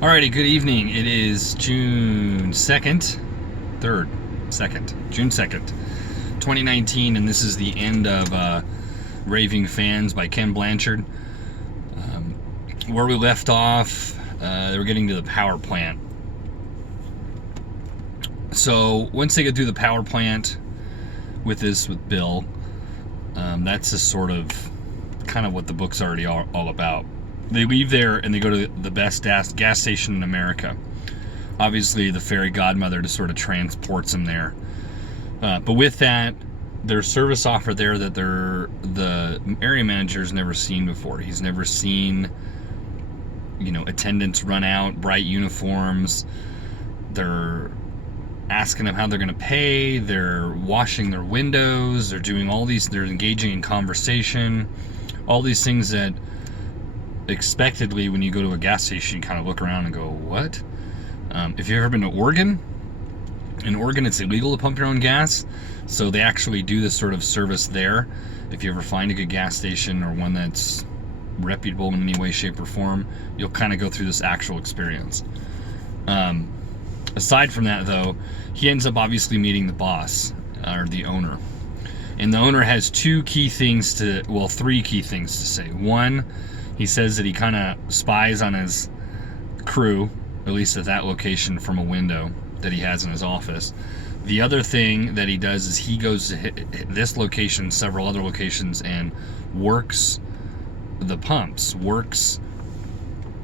Alrighty, good evening. It is June 2nd, 2019, and this is the end of Raving Fans by Ken Blanchard. Where we left off, they were getting to the power plant. So once they get through the power plant with Bill, that's just sort of kind of what the book's already all about. They leave there and they go to the best gas station in America. Obviously, the fairy godmother just sort of transports them there. But with that, there's service offer there that the area manager's never seen before. He's never seen, attendants run out, bright uniforms. They're asking them how they're going to pay. They're washing their windows. They're doing all these. They're engaging in conversation. All these things that expectedly, when you go to a gas station, you kind of look around and go, what? If you've ever been to Oregon, in Oregon it's illegal to pump your own gas, so they actually do this sort of service there. If you ever find a good gas station or one that's reputable in any way, shape, or form, you'll kind of go through this actual experience. Aside from that, though, he ends up obviously meeting the boss, or the owner. And the owner has three key things to say. One, he says that he kind of spies on his crew, at least at that location, from a window that he has in his office. The other thing that he does is he goes to this location, several other locations, and works the pumps, works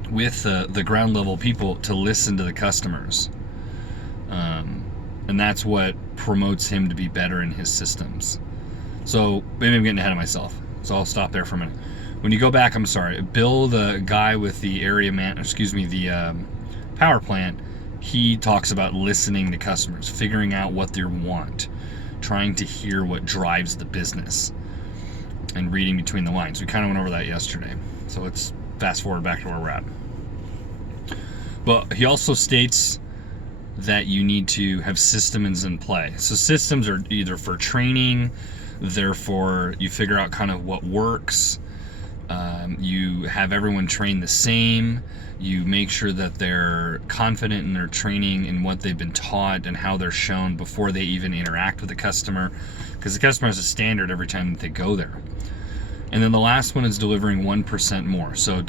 with the ground level people to listen to the customers. And that's what promotes him to be better in his systems. So maybe I'm getting ahead of myself, so I'll stop there for a minute. When you go back, Bill, the guy with the power plant, he talks about listening to customers, figuring out what they want, trying to hear what drives the business, and reading between the lines. We kind of went over that yesterday, so let's fast forward back to where we're at. But he also states that you need to have systems in play. So systems are either for training, therefore you figure out kind of what works. You have everyone trained the same. You make sure that they're confident in their training and what they've been taught and how they're shown before they even interact with the customer, because the customer has a standard every time that they go there. And then the last one is delivering 1% more. So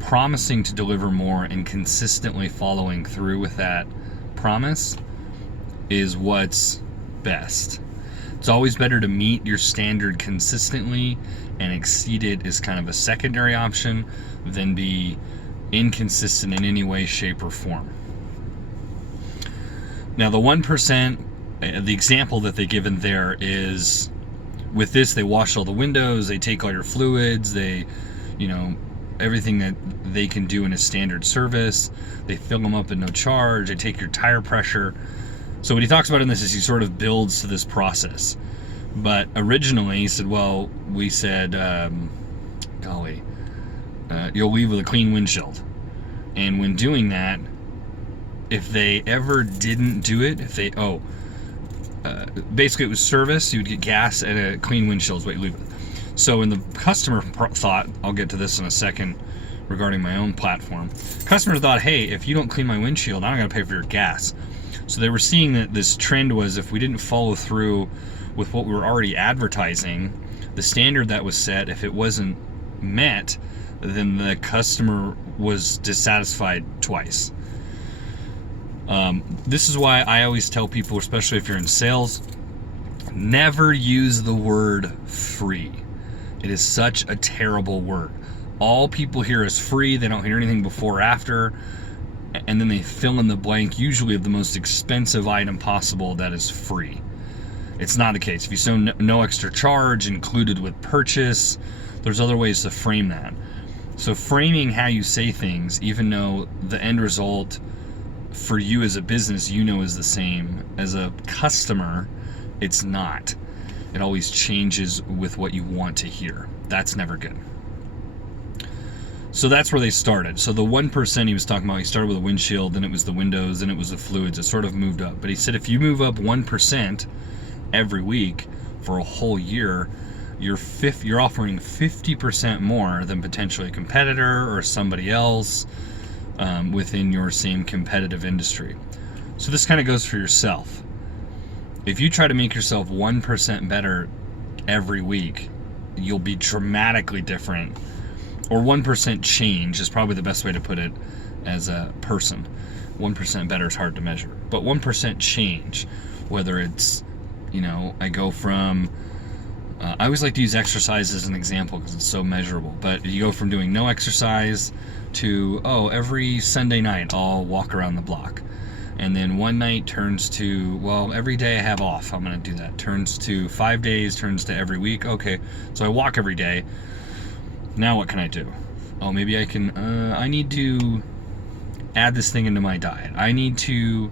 promising to deliver more and consistently following through with that promise is what's best. It's always better to meet your standard consistently, and exceed it is kind of a secondary option than be inconsistent in any way, shape, or form. Now, the 1%, the example that they give in there is, with this, they wash all the windows, they take all your fluids, they, everything that they can do in a standard service, they fill them up at no charge, they take your tire pressure. So what he talks about in this is he sort of builds to this process. But originally he said, you'll leave with a clean windshield. And when doing that, if they ever didn't do it, basically it was service, you would get gas and a clean windshield is what you leave with. So in the customer thought, I'll get to this in a second regarding my own platform, customer thought, hey, if you don't clean my windshield, I'm going to pay for your gas. So they were seeing that this trend was, if we didn't follow through with what we were already advertising, the standard that was set, if it wasn't met, then the customer was dissatisfied twice. This is why I always tell people, especially if you're in sales, never use the word free. It is such a terrible word. All people hear is free. They don't hear anything before or after. And then they fill in the blank, usually of the most expensive item possible that is free. It's not the case. If you say no extra charge included with purchase, there's other ways to frame that. So framing how you say things, even though the end result for you as a business, is the same, as a customer, it's not. It always changes with what you want to hear. That's never good. So that's where they started. So the 1% he was talking about, he started with a windshield, then it was the windows, then it was the fluids. It sort of moved up. But he said if you move up 1% every week for a whole year, you're offering 50% more than potentially a competitor or somebody else. within your same competitive industry. So this kind of goes for yourself. If you try to make yourself 1% better every week, you'll be dramatically different. Or 1% change is probably the best way to put it as a person. 1% better is hard to measure. But 1% change, whether it's, I go from, I always like to use exercise as an example because it's so measurable. But you go from doing no exercise to, every Sunday night I'll walk around the block. And then one night turns to, every day I have off, I'm going to do that. Turns to 5 days, turns to every week. Okay, so I walk every day. Now what can I do? Maybe I can, I need to add this thing into my diet. I need to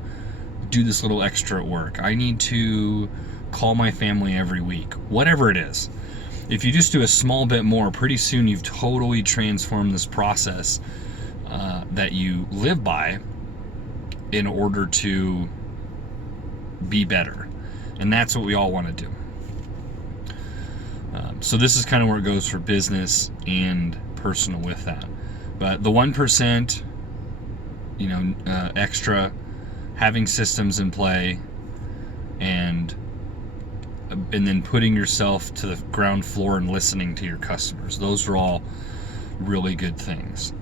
do this little extra at work. I need to call my family every week. Whatever it is. If you just do a small bit more, pretty soon you've totally transformed this process that you live by in order to be better. And that's what we all want to do. So this is kind of where it goes for business and personal with that. But the 1%, extra, having systems in play, and then putting yourself to the ground floor and listening to your customers. Those are all really good things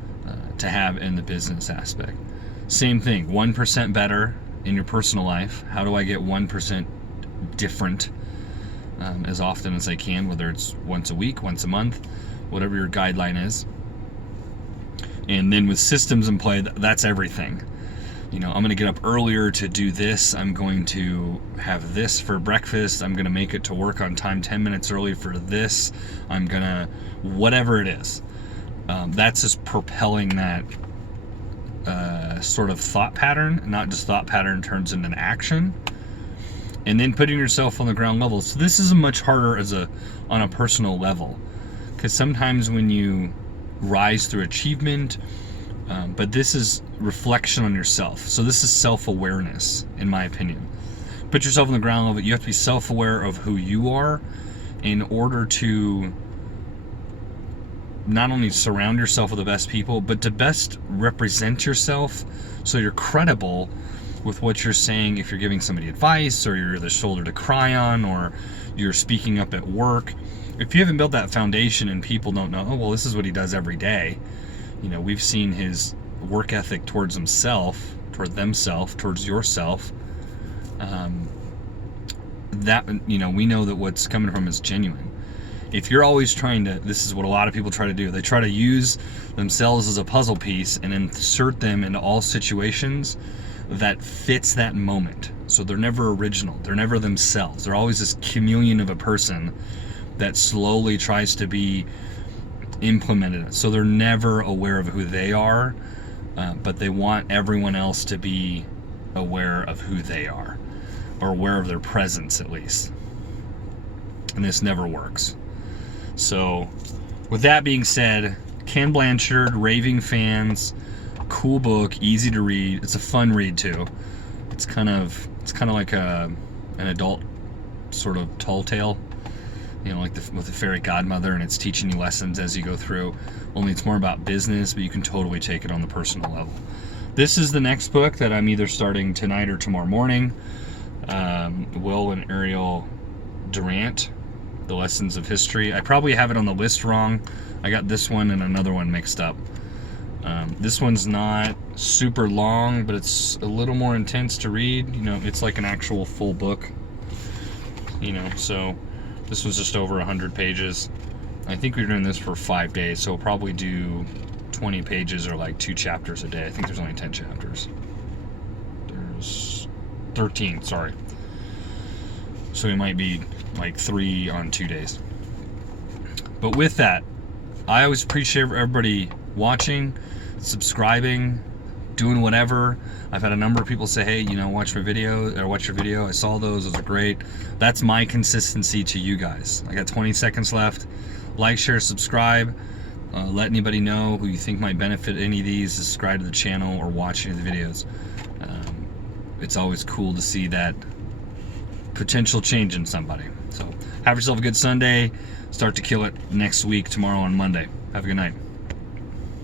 to have in the business aspect. Same thing, 1% better in your personal life. How do I get 1% different as often as I can, whether it's once a week, once a month, whatever your guideline is. And then with systems in play, that's everything. I'm going to get up earlier to do this. I'm going to have this for breakfast. I'm going to make it to work on time 10 minutes early for this. I'm going to, whatever it is. That's just propelling that sort of thought pattern, not just thought pattern turns into an action, and then putting yourself on the ground level. So this is much harder on a personal level, because sometimes when you rise through achievement, but this is reflection on yourself. So this is self-awareness, in my opinion. Put yourself on the ground level. You have to be self-aware of who you are in order to not only surround yourself with the best people, but to best represent yourself so you're credible with what you're saying. If you're giving somebody advice, or you're the shoulder to cry on, or you're speaking up at work, if you haven't built that foundation and people don't know, this is what he does every day. We've seen his work ethic towards himself, towards yourself. We know that what's coming from is genuine. If you're always trying to, this is what a lot of people try to do. They try to use themselves as a puzzle piece and insert them into all situations that fits that moment. So they're never original. They're never themselves. They're always this chameleon of a person that slowly tries to be implemented. So they're never aware of who they are, but they want everyone else to be aware of who they are, or aware of their presence at least. And this never works. So with that being said, Ken Blanchard, Raving fans, cool book, easy to read. It's a fun read too. It's kind of like an adult sort of tall tale, like with the fairy godmother, and it's teaching you lessons as you go through. Only it's more about business, but you can totally take it on the personal level. This is the next book that I'm either starting tonight or tomorrow morning. Will and Ariel Durant, The Lessons of History. I probably have it on the list wrong. I got this one and another one mixed up. This one's not super long, but it's a little more intense to read. It's like an actual full book. So this was just over 100 pages. I think we're doing this for 5 days, so we'll probably do 20 pages or like 2 chapters a day. I think there's only 10 chapters. There's 13, sorry. So we might be like 3 on 2 days. But with that, I always appreciate everybody watching, subscribing, doing whatever. I've had a number of people say, hey, watch my video, or watch your video. I saw those are great. That's my consistency to you guys. I got 20 seconds left. Like, share, subscribe. Let anybody know who you think might benefit any of these. Subscribe to the channel or watch any of the videos. It's always cool to see that potential change in somebody. So have yourself a good Sunday. Start to kill it next week, tomorrow on Monday. Have a good night.